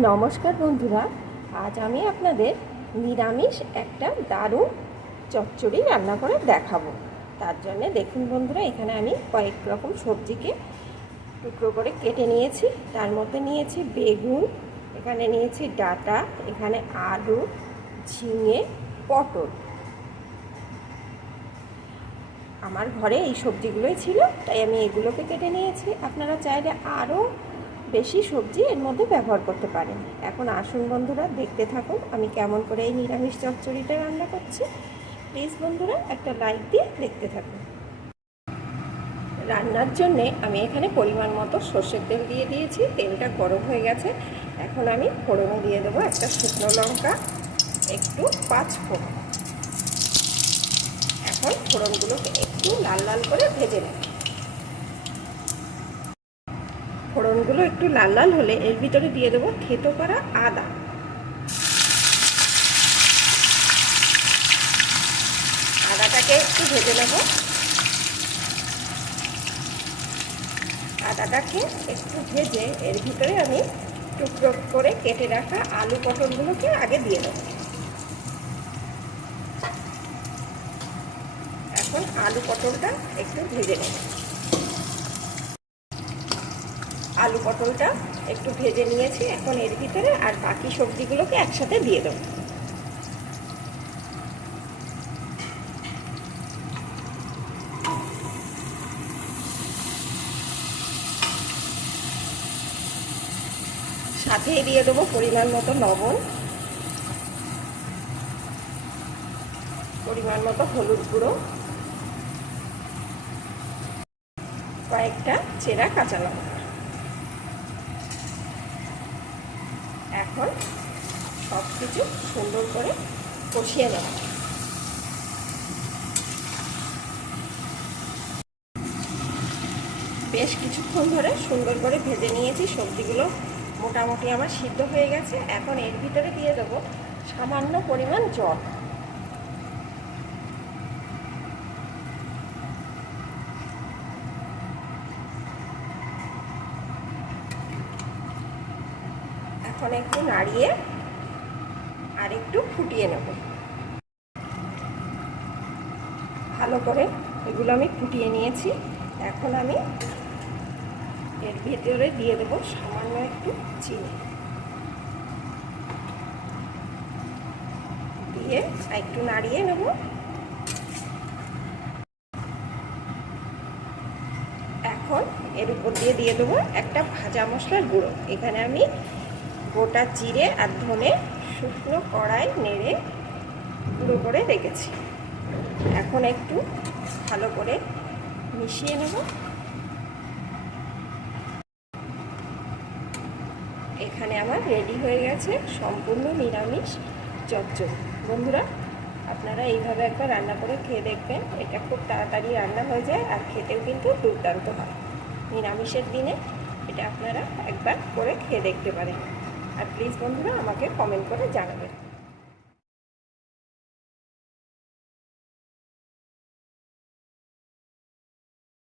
নমস্কার বন্ধুরা, আজ আমি আপনাদের নিরামিষ একটা দারুণ চচ্চড়ি রান্না করে দেখাবো। তার জন্যে দেখুন বন্ধুরা, এখানে আমি কয়েক রকম সবজিকে টুকরো করে কেটে নিয়েছি। তার মধ্যে নিয়েছি বেগুন, এখানে নিয়েছি ডাটা, এখানে আলু, ঝিঙে, পটল। আমার ঘরে এই সবজিগুলোই ছিল, তাই আমি এগুলোকে কেটে নিয়েছি। আপনারা চাইলে আরও বেশি সবজি এর মধ্যে ব্যবহার করতে পারেন। এখন আসুন বন্ধুরা, দেখতে থাকুন আমি কেমন করে এই নিরামিষ চচ্চড়িটা রান্না করছি। প্লিজ বন্ধুরা, একটা লাইক দিয়ে দেখতে থাকুন। রান্নার জন্যে আমি এখানে পরিমাণ মতো সর্ষের তেল দিয়ে দিয়েছি, তেলটা গরম হয়ে গেছে। এখন আমি ফোড়নে দিয়ে দেবো একটা শুকনো লঙ্কা, একটু পাঁচ ফোড়ন। এখন ফোড়নগুলোকে একটু লাল লাল করে ভেজে নেব। ফোড়নগুলো একটু লাল লাল হলে এর ভিতরে দিয়ে দেবো থেতো করা আদা। আদাটাকে একটু ভেজে নেব। আদাটাকে একটু ভেজে এর ভিতরে আমি টুকরো করে কেটে রাখা আলু পটলগুলোকে আগে দিয়ে দেবো। এখন আলু পটলটা একটু ভেজে নেব। আলু পটলটা একটু ভেজে নিয়েছি এখন এর ভিতরে আর বাকি সবজিগুলোকে একসাথে দিয়ে দেবো। সাথে দিয়ে দেবো পরিমাণ মতো লবণ। পরিমাণ মতো হলুদ গুঁড়ো। কয়েকটা চেরা কাঁচা লঙ্কা। এখন সব কিছু সুন্দর করে কষিয়ে নেব। বেশ কিছুক্ষণ ধরে সুন্দর করে ভেজে নিয়েছি, সবজিগুলো মোটামুটি আমার সিদ্ধ হয়ে গেছে। এখন এর ভিতরে দিয়ে দেবো সামান্য পরিমাণ জল। এখন একটু নাড়িয়ে আর একটু ফুটিয়ে নেব। ভালো করে এগুলো আমি ফুটিয়ে নিয়েছি। এখন আমি এর ভেতরে দিয়ে দেবো সামান্য একটু চিনি। দিয়ে একটু নাড়িয়ে নেব। এখন এর উপর দিয়ে দিয়ে দেবো একটা ভাজা মশলার গুঁড়ো। এখানে আমি গোটা জিরে আর ধনে শুকনো কড়াই নেড়ে গুঁড়ো করে রেখেছি। এখন একটু ভালো করে মিশিয়ে নেব। এখানে আমার রেডি হয়ে গেছে সম্পূর্ণ নিরামিষ চচ্চড়ি। বন্ধুরা, আপনারা এইভাবে একবার রান্না করে খেয়ে দেখবেন, এটা খুব তাড়াতাড়ি রান্না হয়ে যায় আর খেতেও কিন্তু দুর্দান্ত হয়। নিরামিষের দিনে এটা আপনারা একবার করে খেয়ে দেখতে পারেন। আর প্লিজ বন্ধুরা আমাকে কমেন্ট করে জানাবেন